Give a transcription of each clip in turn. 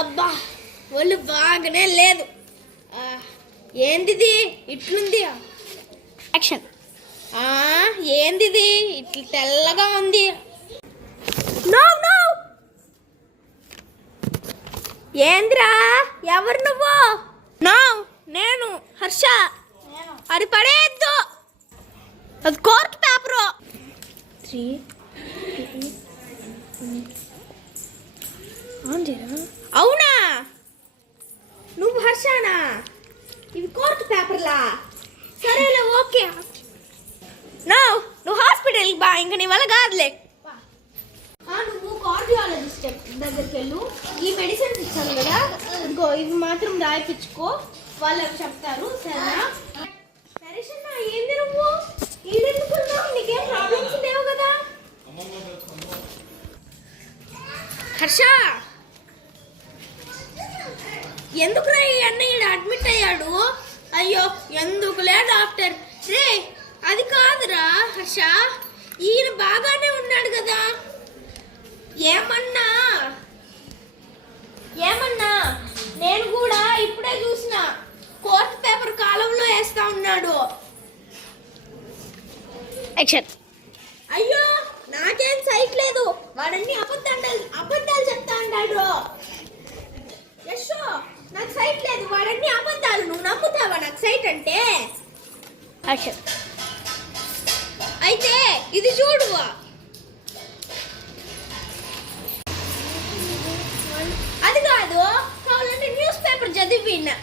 అబ్బా ఒళ్ళు బాగానే లేదు. ఏందిది ఇట్లుంది? యాక్షన్. ఏందిది ఇట్లా తెల్లగా ఉంది? No no. ఏంద్రా ఎవరు నువ్వు? నో నేను హర్ష. అది పడేయద్దు, అది కోర్టు పేపరు. 3 అవునా? నువ్వు హర్షానా? ఇవి కోర్టు పేపర్లా? సరేలే, ఓకే. నువ్వు హాస్పిటల్కి బా, ఇంక నీ వల్ల కాదులే. నువ్వు కార్డియాలజిస్ట్ దగ్గరికి వెళ్ళు. ఈ మెడిసిన్స్ ఇచ్చాను కదా, ఇదిగో ఇవి మాత్రం రాయిపించుకో, వాళ్ళు చెప్తారు. సరేనా? సరేనా? ఏంది నువ్వు ఈడెందుకున్నావు? నీకేం ప్రాబ్లమ్స్ లేవు కదా? హర్ష, ఎందుకురా ఈ అన్నయ్య అడ్మిట్ అయ్యాడు? అయ్యో ఎందుకులే డాక్టర్. రే అది కాదురా హర్ష, ఈయన బాగానే ఉన్నాడు కదా. ఏమన్నా నేను కూడా ఇప్పుడే చూసిన, కోర్టు పేపర్ కాలంలో వేస్తా ఉన్నాడు. యాక్షన్. అయ్యో నాకేం సైట్ లేదు, వాడన్ని అబద్ధాలు చెప్తా అన్నాడు. యశో నాకు సైట్ లేదు, వాడన్ని అబద్ధాలు. నువ్వు నమ్ముతావా నాకు సైట్ అంటే? యాక్షన్. అయితే ఇది చూడు, అది కాదు, కావాలంటే న్యూస్ పేపర్ చదివినా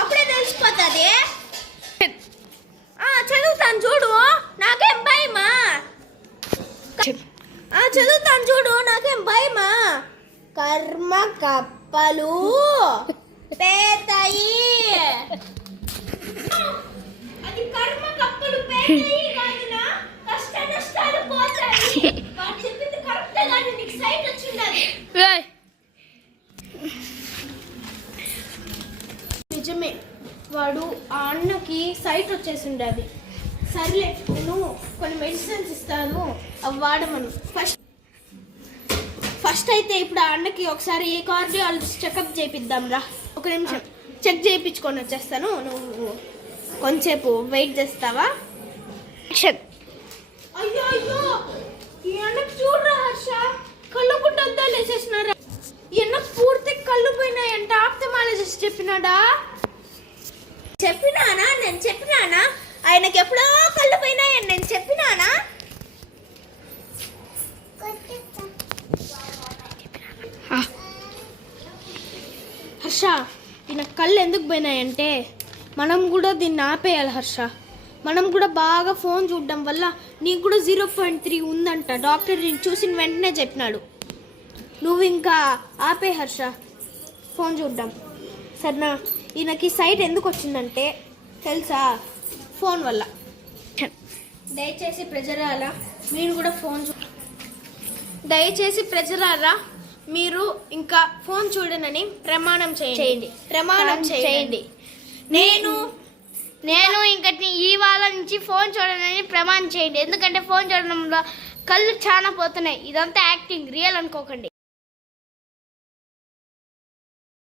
అప్పుడే తెలిసిపోతుంది. చదువుతాను చూడు, నాకేం భయమా? చదువుతాను చూడు, నాకేం భయమా? కర్మ కప్పలు పేతాయి. అది కర్మ కప్పలు పేతాయి కాదునా, కష్ట నష్టాలు పోతాయి. వాడు చెప్పింది కరెక్టే కానీ నీకు సైట్ వచ్చింది. నిజమే, వాడు ఆ అన్నకి సైట్ వచ్చేసింది. అది సర్లే, నేను కొన్ని మెడిసిన్స్ ఇస్తాను, అవి వాడమను. ఫస్ట్ అయితే ఇప్పుడు ఆ అన్నకి ఒకసారి కార్డియాలజిస్ట్ చెకప్ చేపిద్దాం రా. ఒక నిమిషం చెక్ చేయించుకొని వచ్చేస్తాను, నువ్వు కొంచెంసేపు వెయిట్ చేస్తావా? అయ్యో అయ్యో, ఈ అన్నకి చూడరా హర్ష, కళ్ళు కూడా అద్దాలు వేసేసినారా. ఈ అన్న పూర్తి కళ్ళు పోయినాయంట. ఆప్థమాలజిస్ట్ చెప్పినాడా? నేను చెప్పినానా? ఆయనకి ఎప్పుడో కళ్ళు పోయినాయని నేను చెప్పినానా? హర్ష, ఈయన కళ్ళు ఎందుకు పోయినాయంటే మనం కూడా దీన్ని ఆపేయాలి హర్ష. మనం కూడా బాగా ఫోన్ చూడడం వల్ల నీకు కూడా 0.3 ఉందంట. డాక్టర్ నేను చూసిన వెంటనే చెప్పినాడు. నువ్వు ఇంకా ఆపే హర్ష ఫోన్ చూడడం, సరేనా? ఈయనకి సైట్ ఎందుకు వచ్చిందంటే తెలుసా? ఫోన్ వల్ల. దయచేసి ప్రజలారా మీరు కూడా మీరు ఇంకా ఫోన్ చూడనని ప్రమాణం చేయండి. నేను ఇంకటి ఈ వాళ్ళ నుంచి ఫోన్ చూడనని ప్రమాణం చేయండి. ఎందుకంటే ఫోన్ చూడడంలో కళ్ళు చాలా పోతున్నాయి. ఇదంతా యాక్టింగ్, రియల్ అనుకోకండి.